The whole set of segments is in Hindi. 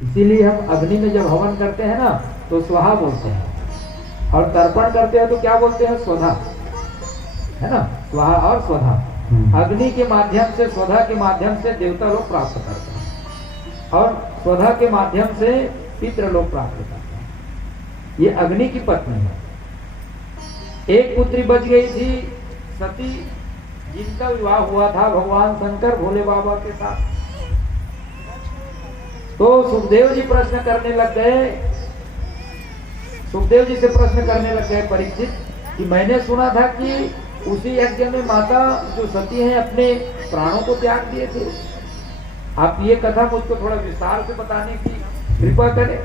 इसीलिए हम अग्नि में जब हवन करते हैं ना तो स्वाहा बोलते हैं, और तर्पण करते हैं तो क्या बोलते हैं? स्वधा, है ना? स्वाहा और स्वधा। अग्नि के माध्यम से, स्वधा के माध्यम से देवता लोग प्राप्त करते हैं, और स्वधा के माध्यम से पितृ लोग प्राप्त करते हैं। ये अग्नि की पत्नी है। एक पुत्री बच गई थी, सती, जिनका विवाह हुआ था भगवान शंकर भोले बाबा के साथ। तो सुखदेव जी प्रश्न करने लग गए, सुखदेव जी से प्रश्न करने लग गए परीक्षित कि मैंने सुना था कि उसी यज्ञ में माता जो सती हैं अपने प्राणों को त्याग दिए थे। आप ये कथा मुझको थोड़ा विस्तार से बताने की कृपा करें।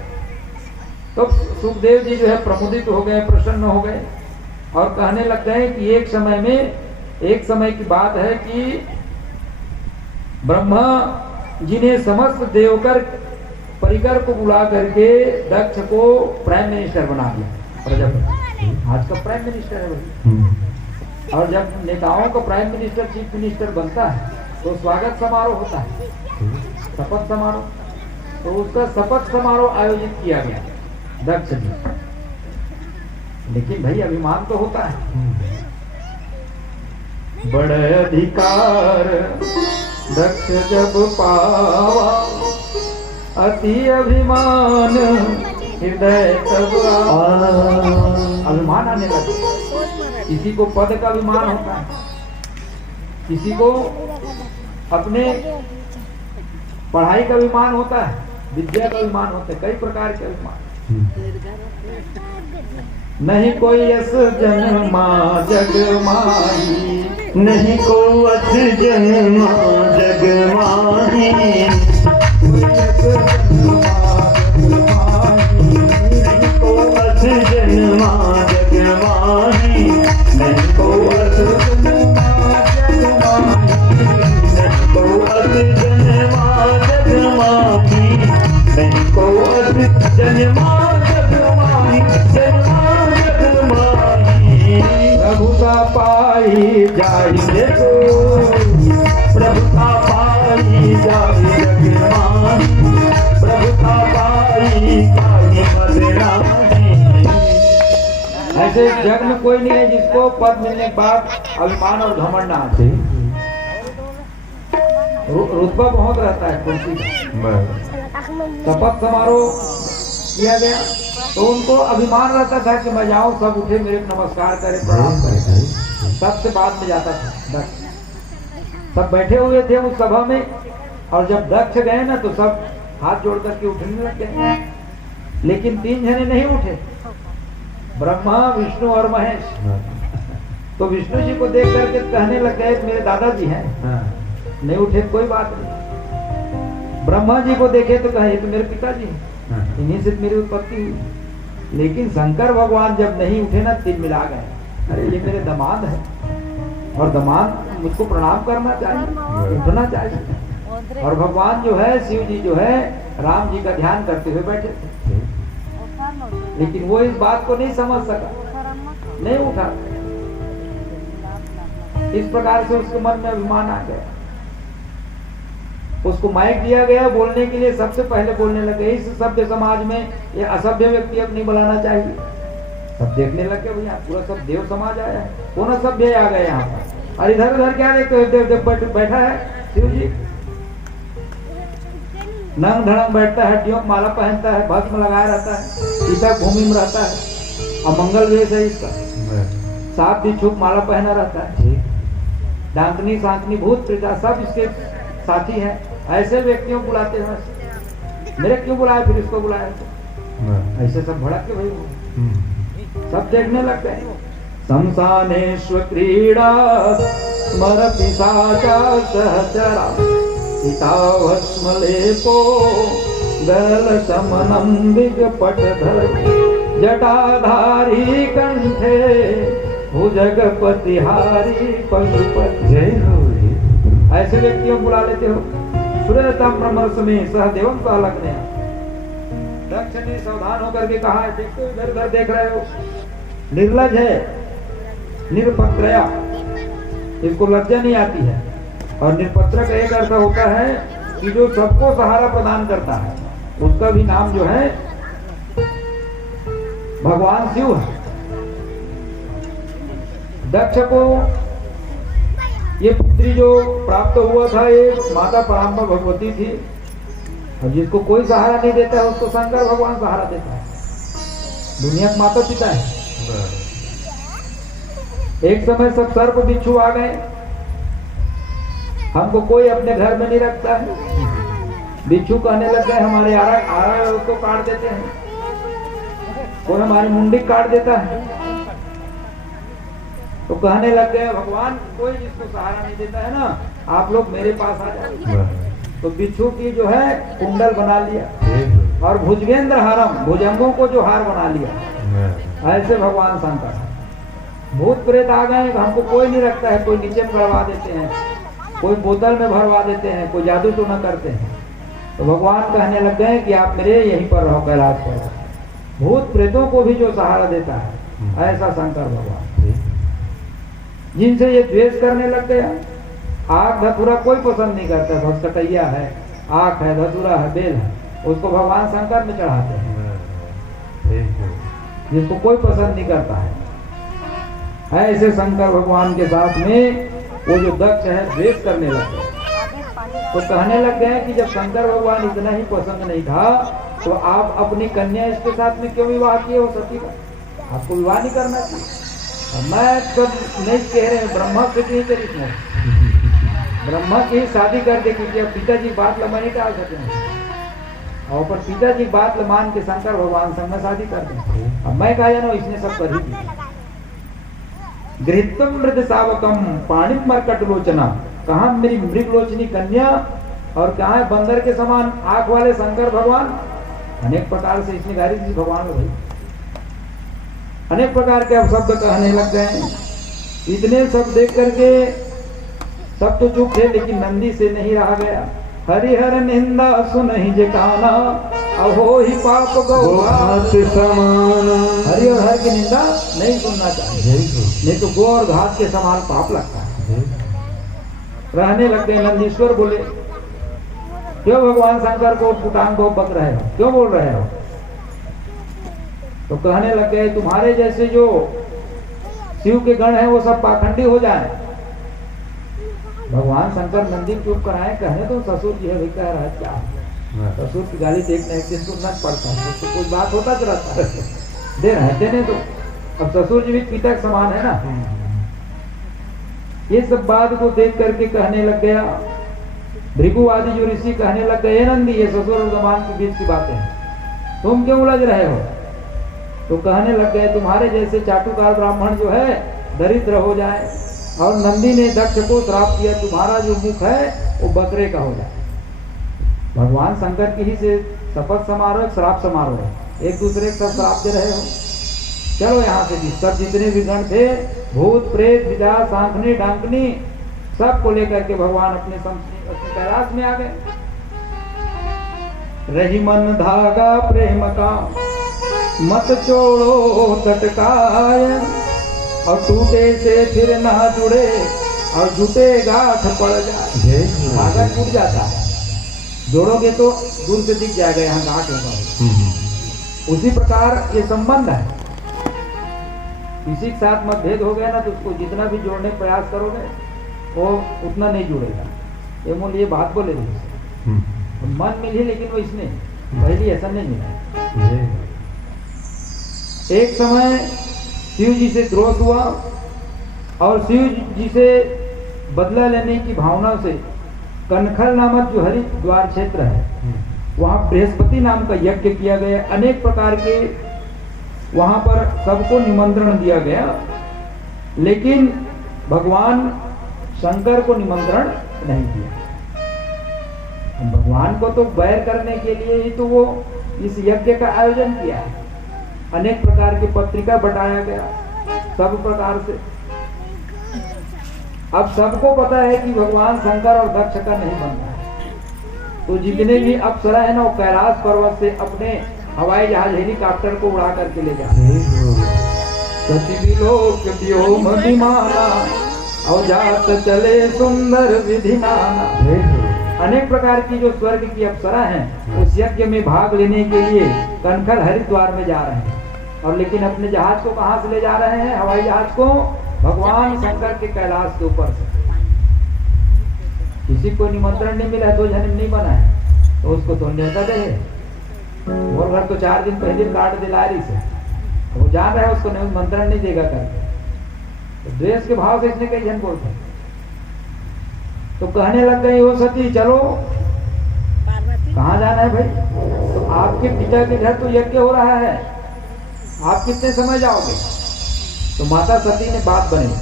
तो सुखदेव जी जो है प्रमुदित हो गए, प्रसन्न हो गए, और कहने लग गए कि एक समय की बात है कि ब्रह्मा जी ने समस्त देवकर परिकर को बुला करके दक्ष को प्राइम मिनिस्टर बना दिया। प्रजापति आज का प्राइम मिनिस्टर है वही। और जब नेताओं का प्राइम मिनिस्टर, चीफ मिनिस्टर बनता है तो स्वागत समारोह होता है, शपथ समारोह। तो उसका शपथ समारोह आयोजित किया गया दक्ष जी। लेकिन भाई अभिमान तो होता है। बड़े अधिकार दक्ष जब पावा, अति अभिमान हृदय तब अभिमान आने लगा। किसी को पद का अभिमान होता है, किसी को अपने पढ़ाई का अभिमान होता है, विद्या का अभिमान होता है, कई प्रकार के अभिमान। नहीं कोई यस जन्मा जग माही, नहीं को अस जन्मा जग माही, नहीं को अस जन्मा जग माही, नहीं को अस जन्मा जग माही, नहीं को अस जन्मा जग माही, जन्मा जग माही। प्रभुता पाई जाइए तो, प्रभुता पाई जाई जग माही, प्रभुता पाई जाई बदनामी। ऐसे जग में कोई नहीं है जिसको पद मिलने के बाद अभिमान और घमंड ना आते। रुतबा बहुत रहता है कुर्सी का। शपथ समारोह किया गया तो उनको अभिमान रहता था कि मैं जाऊं, सब उठे मेरे को नमस्कार करें, प्रणाम करें। सबसे बाद में जाता था दक्ष। सब बैठे हुए थे उस सभा में, और जब दक्ष गए ना तो सब हाथ जोड़ करके उठने लग गए। लेकिन 3 जने नहीं उठे, ब्रह्मा, विष्णु और महेश। तो विष्णु जी को देख करके कहने लग गए मेरे दादाजी हैं। नहीं उठे, कोई बात नहीं। ब्रह्मा जी को देखे तो कहे ये तो मेरे पिताजी हैं, इन्हीं से मेरी उत्पत्ति हुई। लेकिन शंकर भगवान जब नहीं उठे ना, तिल मिला गए, अरे ये मेरे दामाद है, और दामाद मुझको प्रणाम करना चाहिए, उठना चाहिए। और भगवान जो है, शिव जी जो है, राम जी का ध्यान करते हुए बैठे थे। लेकिन वो इस बात को नहीं समझ सका, नहीं उठा। इस प्रकार से उसके मन में अभिमान आ गया। उसको माइक दिया गया बोलने के लिए, सबसे पहले बोलने लगे। इस सभ्य समाज में ये असभ्य व्यक्ति अब नहीं बुलाना चाहिए। सब देखने लगे, भैया पूरा सब देव समाज आया है, कौन असभ्य आ गए यहाँ पर। और इधर उधर क्या देखते हो, देव देव बैठा है शिव जी, नंग धड़ंग बैठता है, हड्डियों की माला पहनता है, भस्म लगाया रहता है, सीता भूमि में रहता है, और मंगल वेश है इसका, सात भी छुप माला पहना रहता है, डांकनी सांकनी भूत प्रेता सब इसके साथी हैं। ऐसे व्यक्तियों को बुलाते हैं, मेरे क्यों बुलाया, फिर इसको बुलाया, ऐसे सब भड़क के भाई सब देखने लग गए। शमशानेश्व क्रीड़ा स्मर पिशाचा सहचरा, सीतावस्मलेपो गल समनम विगपटधर, जटाधारी कंठे भुजगपतिहारी पशुपति। जय हो। ऐसे व्यक्तियों को बुला लेते हो। सूर्यताम ब्रह्मर्ष में सहदेवम सहलग्न। दक्ष ने सावधान होकर के कहा, देखो इधर उधर देख रहे हो, निर्लज है, निरपत्रया, इसको लज्जा नहीं आती है। और निरपत्र का एक अर्थ होता है कि जो सबको सहारा प्रदान करता है, उसका भी नाम जो है भगवान शिव है। दक्ष को ये पुत्री जो प्राप्त हुआ था, ये माता पराम्बा भगवती थी, और जिसको कोई सहारा नहीं देता है उसको शंकर भगवान सहारा देता है। दुनिया का माता पिता है। एक समय सब सर्प बिच्छू आ गए, हमको कोई अपने घर में नहीं रखता है। बिच्छू कहने लग गए हमारे आरा उसको काट देते हैं, कोई हमारी मुंडी काट देता है। तो कहने लग गए भगवान कोई जिसको सहारा नहीं देता है ना, आप लोग मेरे पास आ जाओ। तो बिच्छू की जो है कुंडल बना लिया और भुजगेंद्र हारम, भुजंगों को जो हार बना लिया। ऐसे भगवान शंकर भूत प्रेत आ गए, हमको कोई नहीं रखता है, कोई नीचे में गड़वा देते हैं, कोई बोतल में भरवा देते हैं, कोई जादू टोना करते हैं। तो भगवान कहने लग गए कि आप मेरे यहीं पर रहो, कैलाश पर। भूत प्रेतों को भी जो सहारा देता है ऐसा शंकर भगवान, जिनसे ये द्वेष करने लग गया। आग धतूरा कोई पसंद नहीं करता, भक्सकैया है, आख है, धतूरा है, बेल है, उसको भगवान शंकर में चढ़ाते हैं, जिसको कोई पसंद नहीं करता है। ऐसे शंकर भगवान के साथ में वो जो दक्ष है द्वेष करने लग गए। तो कहने लग गए कि जब शंकर भगवान इतना ही पसंद नहीं था तो आप अपनी कन्या इसके साथ में क्यों विवाह किए हो सती का? आपको विवाह नहीं करना चाहिए। मैं सब नहीं कह रहे, ब्रह्मा से नहीं करी इसमें, ब्रह्मा की ही शादी कर दे, क्योंकि अब पिताजी बात लमा नहीं टाल सकते हैं, और पर पिताजी बात मान के शंकर भगवान संग में शादी कर दे। अब मैं कहा जानो इसने सब कर ही दिया। गृहत्वम मृद सावकम पाणित मरकट लोचना, कहा मेरी मृगलोचनी कन्या और कहा है बंदर के समान आंख वाले शंकर भगवान। अनेक प्रकार से इसने गारी दी भगवान भाई, अनेक प्रकार के अब शब्द कहने लग गए। इतने सब देख करके सब तो चुप थे, लेकिन नंदी से नहीं रहा गया। हरिहर निंदा सुनहि जे काना, अहो ही पाप गौघात समान। हरि और हर की निंदा नहीं सुनना चाहिए, नहीं तो गो और घात के समान पाप लगता है। रहने लग गए। नंदीश्वर बोले क्यों भगवान शंकर को पुटांग को बक रहे हो, क्यों बोल रहे हो? तो कहने लग गए तुम्हारे जैसे जो शिव के गण हैं वो सब पाखंडी हो जाए। भगवान शंकर नंदी चुप कराए, कहने तो ससुर जी है, कह रहा है क्या ससुर की गाली देखने एक दिन सुनना पड़ता है, तो कोई बात होता रहता है, दे रहे देने तो। अब ससुर जी भी पिता के समान है ना। ये सब बात को देख करके कहने लग गया भृगु आदि जो ऋषि कहने लग गए नंदी ये ससुर और जमान के बीच की बातें हैं, तुम क्यों उलझ रहे हो? तो कहने लग गए तुम्हारे जैसे चाटुकार ब्राह्मण जो है दरिद्र हो जाए। और नंदी ने दक्ष को श्राप किया तुम्हारा जो मुख है वो बकरे का हो जाए। भगवान शंकर की ही से शपथ समारोह श्राप समारोह, एक दूसरे को सब श्राप दे रहे हो। चलो यहाँ से भी सब जितने भी गण थे भूत प्रेत विदा सांखनी डांकनी सबको लेकर के भगवान अपने कैलाश में आ गए। रही मन धागा प्रेम का मत छोड़ो तटकाय, और टूटे से फिर ना जुड़े और जुटे गांठ पड़ जाए। धागा टूट जाता है, जोड़ोगे तो दूर से दिख जाएगा यहाँ गांठ होगा। उसी प्रकार ये संबंध है, किसी के साथ मतभेद हो गया ना तो उसको जितना भी जोड़ने का प्रयास करोगे वो उतना नहीं जुड़ेगा। ये मूल ये बात बोले तो मन मिली लेकिन वो इसने पहले ऐसा नहीं मिला। एक समय शिव जी से क्रोध हुआ और शिव जी से बदला लेने की भावना से कनखल नामक जो हरिद्वार क्षेत्र है वहां बृहस्पति नाम का यज्ञ किया गया। अनेक प्रकार के वहां पर सबको निमंत्रण दिया गया, लेकिन भगवान शंकर को निमंत्रण नहीं दिया। भगवान को तो बैर करने के लिए ही तो वो इस यज्ञ का आयोजन किया है। अनेक प्रकार की पत्रिका बटाया गया सब प्रकार से। अब सबको पता है कि भगवान शंकर और दक्ष का नहीं बनता है, तो जितने भी अप्सरा है ना वो कैलाश पर्वत से अपने हवाई जहाज हेलीकॉप्टर को उड़ा करके ले जाते। और जात चले सुंदर विधि नाना, अनेक प्रकार की जो स्वर्ग की अप्सरा हैं उस यज्ञ में भाग लेने के लिए कनखल हरिद्वार में जा रहे हैं। और लेकिन अपने जहाज को कहां से ले जा रहे हैं? हवाई जहाज को भगवान शंकर के कैलाश के ऊपर से। किसी को निमंत्रण नहीं मिला है, 2 जन्म नहीं बना है तो उसको तो न्योता दे। और घर तो 4 दिन पहले काट दे लारी से, वो जान रहा है उसको निमंत्रण नहीं देगा करके, तो द्वेष के भाव से इसने कई जन बोलते। तो कहने लग गई हो सती चलो, कहाँ जाना है भाई? तो आपके पिता के घर तो यज्ञ हो रहा है, आप कितने समय जाओगे? तो माता सती ने बात बनी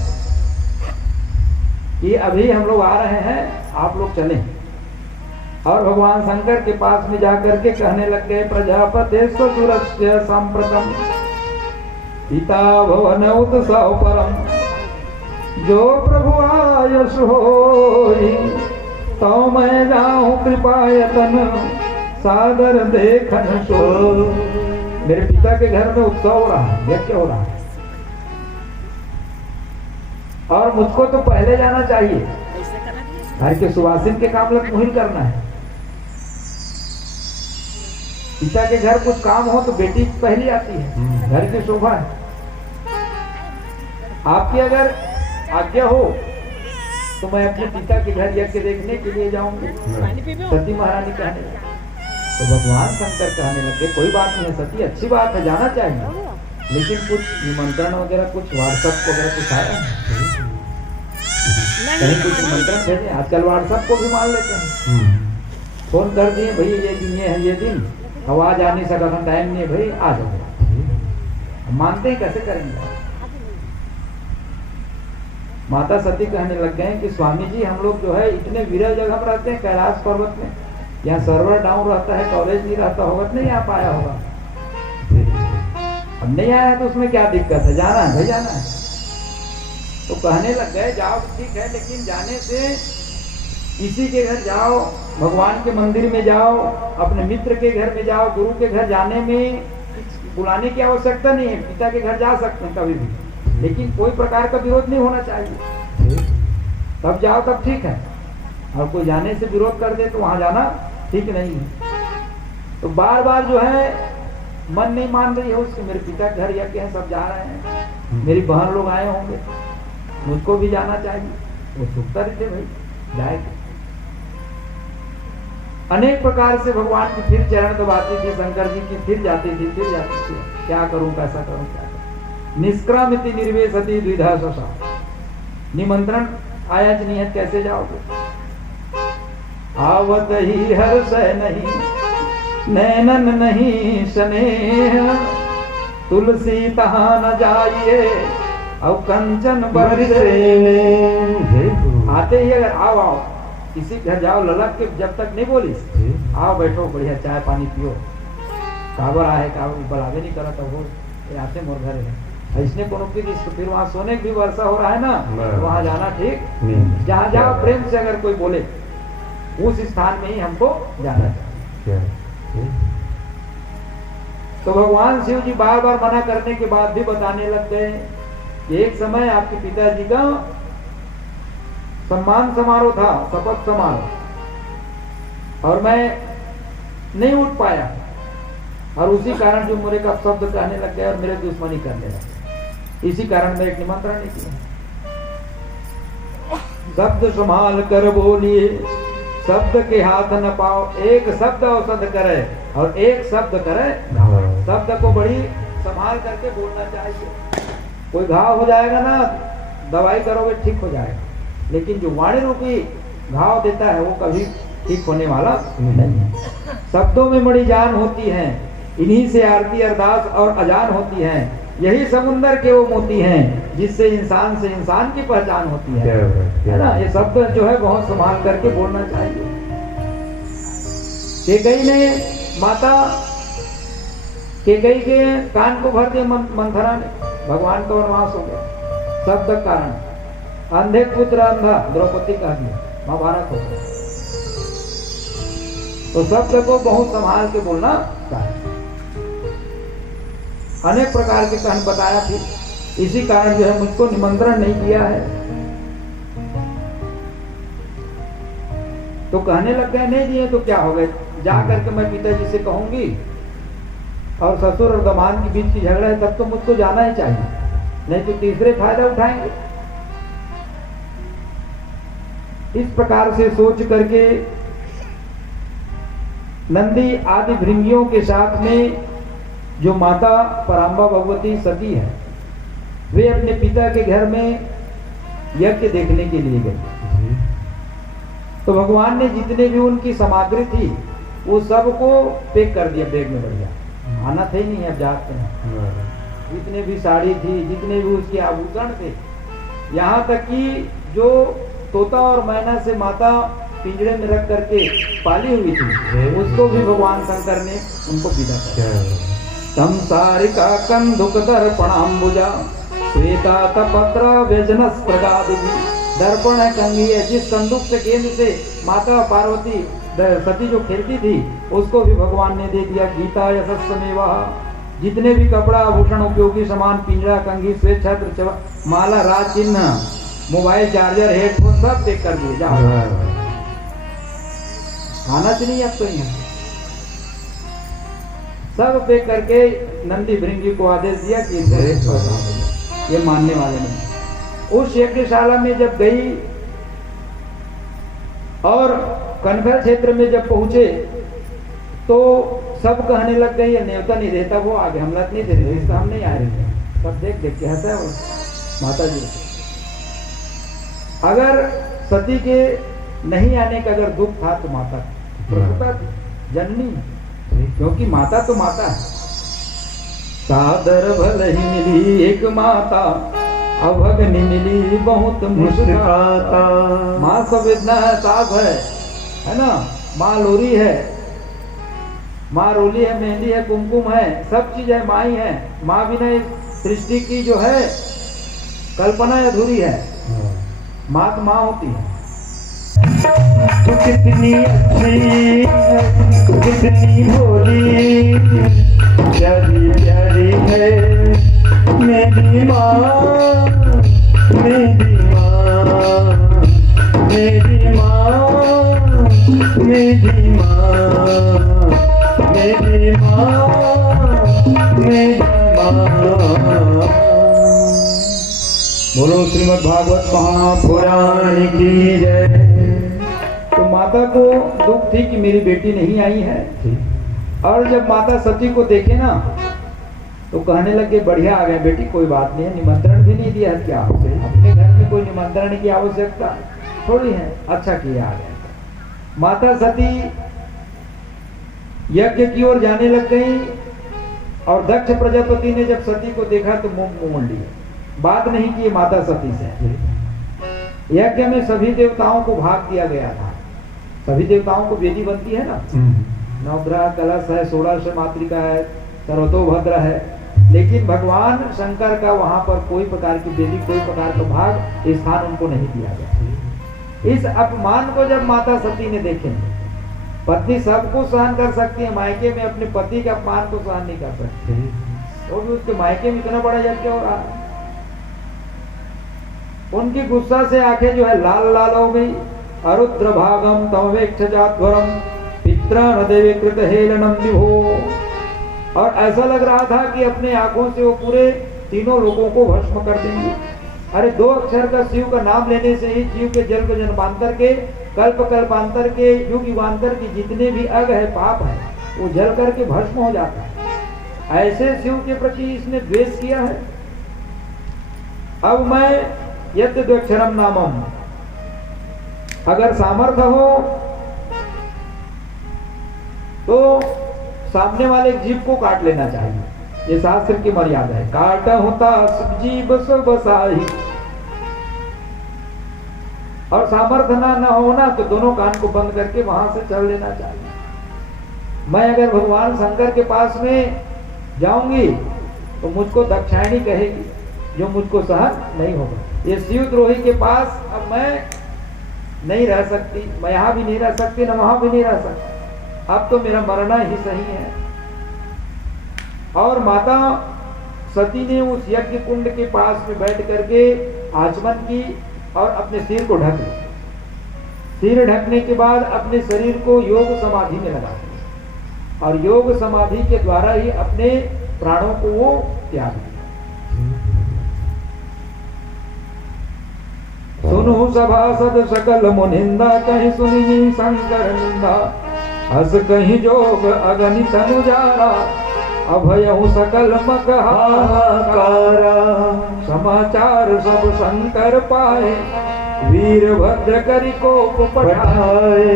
कि अभी हम लोग आ रहे हैं, आप लोग चलें। और भगवान शंकर के पास में जाकर के कहने लग गए प्रजापते सुरस्य सांप्रतम पिता भवन उत्सव परम जो प्रभु आयस होई तो मैं जाऊं कृपायतन सादर देखन सो। मेरे पिता के घर में उत्सव हो रहा है, यज्ञ हो रहा है, और मुझको तो पहले जाना चाहिए। घर के सुवासिन के काम लग मुहिल करना है। पिता के घर कुछ काम हो तो बेटी पहली आती है, घर की शोभा है। आपकी अगर आज्ञा हो तो मैं अपने पिता के घर यज्ञ देखने के लिए जाऊंगी, सती महारानी कहने लगी। तो भगवान शंकर कहने लगे कोई बात नहीं है सती, अच्छी बात है, जाना चाहिए, लेकिन कुछ निमंत्रण वगैरह कुछ व्हाट्सएप वगैरह कुछ आया कहीं कुछ निमंत्रण भेजे? आजकल व्हाट्सएप को भी मान लेते हैं, फोन कर दिए भाई ये दिन ये है ये दिन, अब आ जा नहीं सका, टाइम नहीं है भाई आ जाओ। मानते हैं कैसे करेंगे? माता सती कहने लग गए कि स्वामी जी हम लोग जो है इतने विरल जगह पर रहते हैं कैलाश पर्वत में, यहाँ सर्वर डाउन रहता है, कॉलेज नहीं रहता होगा, नहीं आ पाया होगा। अब नहीं आया तो उसमें क्या दिक्कत है, जाना है भाई जाना है। तो कहने लग गए जाओ ठीक है, लेकिन जाने से किसी के घर जाओ, भगवान के मंदिर में जाओ, अपने मित्र के घर में जाओ, गुरु के घर जाने में बुलाने की आवश्यकता नहीं है, पिता के घर जा सकते हैं कभी भी, लेकिन कोई प्रकार का विरोध नहीं होना चाहिए। तब जाओ तब ठीक है, और कोई जाने से विरोध कर दे तो वहां जाना ठीक नहीं है। तो बार बार जो है मन नहीं मान रही है उसके, मेरे पिता के घर यज्ञ है, सब जा रहे हैं, मेरी बहन लोग आए होंगे, मुझको भी जाना चाहिए। वो सुखता रहते भाई जाएंगे। अनेक प्रकार से भगवान की फिर चरण दबाती थी, शंकर जी की फिर जाती थी, क्या करूं कैसा करूं क्या करूं। निष्क्रामिति निर्वेशति द्विधा शशा, निमंत्रण आया नहीं है कैसे जाओगे? आवत ही हर्ष नहीं नैनन नहीं स्नेह, तुलसी तहां न जाइए और कंचन बरसे। आते ही अगर आओ आओ किसी घर जाओ, ललक के जब तक नहीं बोली आओ बैठो बढ़िया चाय पानी पियो, काबर आए काबर बलावे नहीं करा तो वो आते मोर घर है, इसने कोनो की फिर वहाँ सोने की भी वर्षा हो रहा है ना, वहाँ जाना ठीक। जहाँ जाओ प्रेम से अगर कोई बोले उस स्थान में ही हमको जाना चाहिए। तो भगवान शिव जी बार बार मना करने के बाद भी बताने लग गए कि एक समय आपके पिताजी का सम्मान समारोह था, शपथ समारोह, और मैं नहीं उठ पाया, और उसी कारण जो मेरे का शब्द कहने लग गया और मेरे दुश्मनी करने लगे, इसी कारण मैं एक निमंत्रण नहीं किया। शब्द संभाल कर बोलिए, शब्द के हाथ न पाओ, एक शब्द औषध करे और एक शब्द करे घाव। शब्द को बड़ी संभाल करके बोलना चाहिए। कोई घाव हो जाएगा ना, दवाई करोगे ठीक हो जाएगा, लेकिन जो वाणी रूपी घाव देता है वो कभी ठीक होने वाला नहीं है। शब्दों में बड़ी जान होती है, इन्हीं से आरती अरदास और अजान होती है, यही समुंदर के वो मोती हैं जिससे इंसान से इंसान की पहचान होती है ना। ये शब्द जो है बहुत संभाल करके बोलना चाहिए। केकई ने माता केकई के कान को भर दिया मंथरा ने, भगवान का वनवास हो गया शब्द कारण। अंधे पुत्र अंधा द्रौपदी कह दिया, महाभारत हो गया। तो शब्द को बहुत संभाल के बोलना चाहिए। अनेक प्रकार के कहन बताया, फिर इसी कारण जो है मुझको निमंत्रण नहीं किया है। तो कहने लग गए नहीं दिए तो क्या हो गए, जा करके मैं पिताजी से कहूंगी, और ससुर और दामाद के बीच की झगड़ा है तब तो मुझको जाना ही चाहिए, नहीं तो तीसरे फायदा उठाएंगे। इस प्रकार से सोच करके नंदी आदि भृंगियों के साथ में जो माता पराम्बा भगवती सती है, वे अपने पिता के घर में यज्ञ देखने के लिए गए। तो भगवान ने जितने भी उनकी सामग्री थी वो सबको पैक कर दिया बैग में, बढ़िया आना थे नहीं, अब जाते हैं। जितने भी साड़ी थी, जितने भी उसके आभूषण थे, यहाँ तक कि जो तोता और मैना से माता पिंजरे में रख करके पाली हुई थी, उसको भी भगवान शंकर ने उनको विदा कर। संसारिका कंधुक दर्पणाम्बुजा श्वेता तपत्र व्यजनस प्रगादि। दर्पण है, कंघी है, जिस संदूक से केंद्र से माता पार्वती सती जो खेलती थी उसको भी भगवान ने दे दिया। गीता यशस्मेवा, जितने भी कपड़ा आभूषण उपयोगी सामान, पिंजरा, कंघी, श्वेत छत्र, माला, राज चिन्ह, मोबाइल चार्जर, हेडफोन सब पैक कर दिए। आना चाहिए अब तो यहाँ सब पैक करके नंदी भृंगी को आदेश दिया कि ये मानने वाले नहीं। उस यज्ञशाला में जब गई और कनभर क्षेत्र में जब पहुंचे तो सब कहने लग गए ये न्योता नहीं देता, वो आगे हमला नहीं दे रहे, इसका हम नहीं आ रहे थे। सब देख देख के हंसा वो माता जी। अगर सती के नहीं आने का अगर दुख था तो माता प्रसुता थी, जननी, क्योंकि माता तो माता है। सादर भले ही मिली एक माता, अभगनी मिली बहुत मुस्कुराता। माँ संवेदना है, सास है ना, माँ लोरी है, माँ रोली है, मेहंदी है, कुमकुम है, सब चीज है, माँ ही है। माँ बिना इस सृष्टि की जो है कल्पना अधूरी है। माँ तो माँ होती है। तू कितनी अच्छी है, तू कितनी भोली, प्यारी प्यारी है मेरी माँ, मेरी माँ, मेरी माँ, मेरी माँ, मेरी माँ, मेरी माँ। बोलो श्रीमद् भागवत महापुराण की जय। तो माता को दुख थी कि मेरी बेटी नहीं आई है, और जब माता सती को देखे ना तो कहने लगे बढ़िया आ गए बेटी, कोई बात नहीं है, निमंत्रण भी नहीं दिया है, क्या अपने घर में कोई निमंत्रण की आवश्यकता थोड़ी है, अच्छा किया आ गए। माता सती यज्ञ की ओर जाने लग गई और दक्ष प्रजापति ने जब सती को देखा तो मुंह मोड़ लिया, बात नहीं की माता सती से। यज्ञ में सभी देवताओं को भाग दिया गया था, सभी देवताओं को वेदी बनती है ना, नवग्रह कलश है, 16 मातृका है, सर्वतोभद्र है, लेकिन भगवान शंकर का वहां पर कोई प्रकार की वेदी, कोई प्रकार का भाग स्थान उनको नहीं दिया गया। इस अपमान को जब माता सती ने देखे, पत्नी सबको सहन कर सकती है, मायके में अपने पति के अपमान को सहन नहीं कर सकती, तो भी उसके मायके में इतना बड़ा यज्ञ हो रहा है। उनकी गुस्सा से आंखें जो है लाल लाल हो गई। अरुद्र भागम तमवेक्षजाध्वरम पित्रा न देवे कृत हेलनम विभो। और ऐसा लग रहा था कि अपने आंखों से वो पूरे तीनों लोगों को भस्म कर देंगे। अरे 2 अक्षर का शिव का नाम लेने से ही जीव के जन्म जन्मांतर के, कल्प कल्पांतर के, युग युगांतर के जितने भी अग है, पाप है, वो जल करके भस्म हो जाता है। ऐसे शिव के प्रति इसने द्वेष किया है। अब मैं यद्यक्षरम नामम, अगर सामर्थ्य हो तो सामने वाले जीव को काट लेना चाहिए, ये शास्त्र की मर्यादा है। काट होता जीव सब बसाही। और सामर्थ्य ना होना तो दोनों कान को बंद करके वहां से चल लेना चाहिए। मैं अगर भगवान शंकर के पास में जाऊंगी तो मुझको दक्षायणी कहेगी, जो मुझको सहन नहीं होगा। ये शिवद्रोही के पास अब मैं नहीं रह सकती, मैं यहाँ भी नहीं रह सकती, न वहां भी नहीं रह सकती, अब तो मेरा मरना ही सही है। और माता सती ने उस यज्ञ कुंड के पास में बैठ करके आचमन की और अपने सिर को ढक लिया। सिर ढकने के बाद अपने शरीर को योग समाधि में लगाते हैं और योग समाधि के द्वारा ही अपने प्राणों को वो त्याग देते। सुनु सभासद सकल मुनिंदा, कहीं सुनी शंकर निंदा, हस कहीं जोग अगणित अनुजारा, अभयहु सकल मक हाहाकारा, समाचार सब शंकर पाए, वीरभद्र करि कोप पठाए।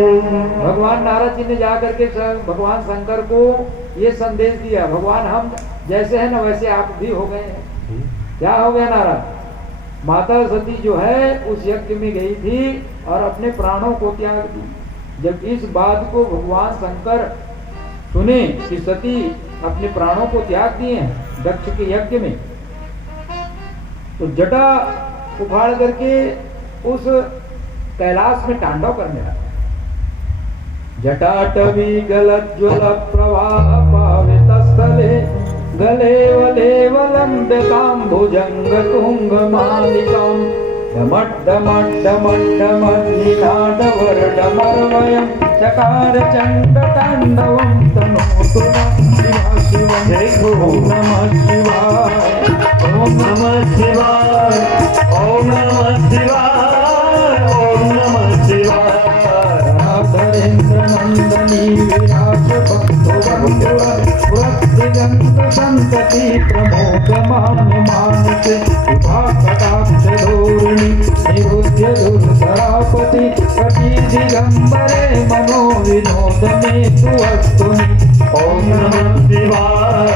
भगवान नारद जी ने जाकर के भगवान शंकर को ये संदेश दिया, भगवान हम जैसे हैं ना वैसे आप भी हो गए हैं। क्या हो गया नारद? माता सती जो है उस यज्ञ में गई थी और अपने प्राणों को त्याग दी। जब इस बात को भगवान शंकर सुने कि सती अपने प्राणों को त्याग दिए हैं दक्ष के यज्ञ में, तो जटा उखाड़ करके उस कैलाश में तांडव करने लगा। जटाटवी गलज्ज्वल प्रवाह पावित स्थले, गले वले वलंबितां भुजंग तुंग मालिकां, डमड्डमड्डमड्डमन्निनादवर्डमर्वयं चकार चंड तांडवं तनोतु नमः शिवाय। ओम नमः शिवाय, ओम नमः शिवाय, ओम नमः शिवाय, ओम नमः शिवाय। धरेन्द्र नंदनी विराज भक्तवत्सलंत संतति प्रमोद मान मानसे, कटाक्ष धोरणी निरुद्य दुर्धरापति, कटी दिगंबरे मनो विनोद में तुअस्तुनि। ओम नमः शिवाय,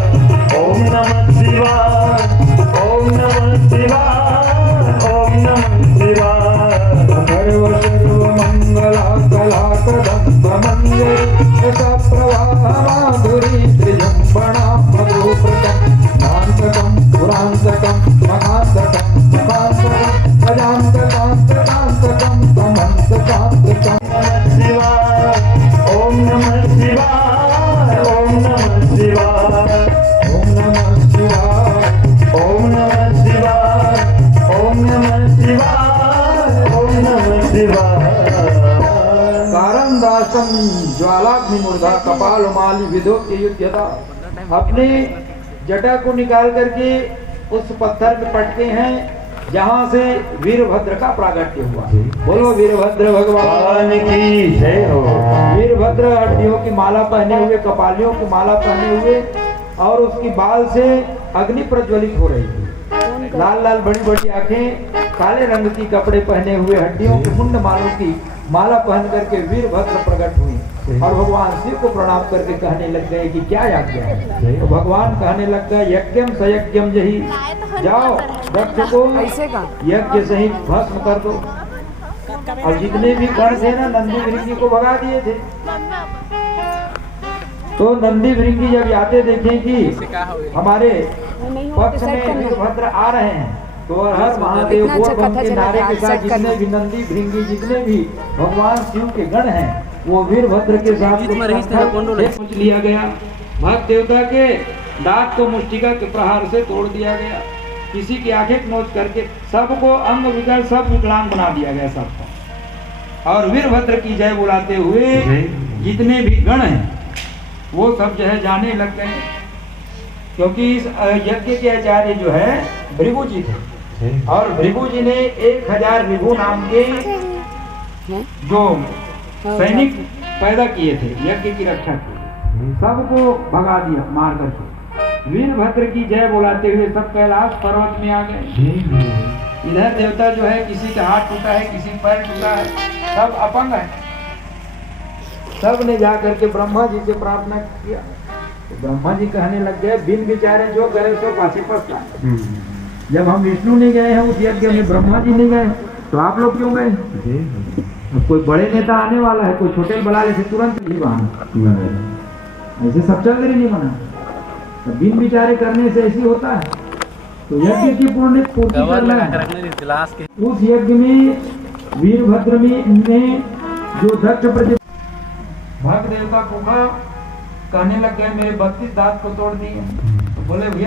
ओम नमः शिवाय, ओम नमः शिवाय, ओम नमः शिवाय। सर्व सर्व मंगला कला कदम्ब मंगल प्रवाह माधुरी त्रिजंबणा मधुप्रतम, नान्तकं पुरान्तकं महान्तकं महान्तकं अजान्तकान्तकान्तकं समन्तकान्तकं। शिवाय, ओम नमः शिवाय, ओम नमः शिवाय, ओम नमः शिवाय, ओम नमः शिवाय, ओम नमः शिवाय, ओम नमः शिवाय। कारणदासम ज्वालाग्निमूर्धा कपालमाली विदोक्य युध्यता। अपने जटा को निकाल करके उस पत्थर में पटके हैं जहां से वीरभद्र का प्रागट्य हुआ। बोलो वीरभद्र भगवान की जय हो। वीरभद्र हड्डियों की माला पहने हुए, कपालियों की माला पहने हुए और उसकी बाल से अग्नि प्रज्वलित हो रही थी। लाल लाल बड़ी बड़ी आंखें, काले रंग की कपड़े पहने हुए, हड्डियों के मुंड मालों की माला पहन करके वीरभद्र प्रकट हुई और भगवान शिव को प्रणाम करके कहने लग गए कि क्या आज्ञा है। तो भगवान कहने लग गए यज्ञम सयज्ञम जही, जाओ दक्ष को यज्ञ सहित भस्म कर दो। और जितने भी गण थे ना नंदी भृंगी को भगा दिए थे। तो नंदी भृंगी जब आते देखे कि हमारे पक्ष में वीरभद्र आ रहे हैं तो हर महादेव के नारे के साथ जितने भी नंदी भृंगी जितने भी भगवान शिव के गण हैं वो वीरभद्र के साथ पूछ लिया गया। भक्त देवता के दांत को मुष्टिका के प्रहार से तोड़ दिया गया, किसी की आंखें नोच करके सबको अंग विकल सब विकलांग बना दिया गया सबको। और वीरभद्र की जय बुलाते हुए जितने भी गण हैं वो सब जो है जाने लग गए, क्योंकि इस यज्ञ के आचार्य जो है भृगु जी थे और भृगु जी ने 1000 भृगु नाम के जो सैनिक पैदा किए थे यज्ञ की रक्षा के, सबको भगा दिया मार करके। वीरभद्र की जय बुलाते हुए सब कैलाश पर्वत में आ गए। इधर देवता जो है किसी का हाथ टूटा है, किसी पैर टूटा है, सब अपंग है। सब ने जा करके ब्रह्मा जी से प्रार्थना किया तो ब्रह्मा जी कहने लग गए बिन विचारे जो करे सो पाछे पछताए। जब हम विष्णु नहीं गए हैं उस यज्ञ में, ब्रह्मा जी नहीं गए तो आप लोग क्यों गए? कोई बड़े नेता आने वाला है, कोई छोटे बड़ा से तुरंत नहीं वहां, ऐसे सब चल रही नहीं बना। तो बिन विचारे करने से ऐसी होता है। तो यज्ञ की पूर्ति करना है। उस यज्ञ में वीरभद्र ने जो दक्ष प्रति भक्त देवता को कहने लग गए मेरे 32 दांत को तोड़ दिए। तो बोले भैया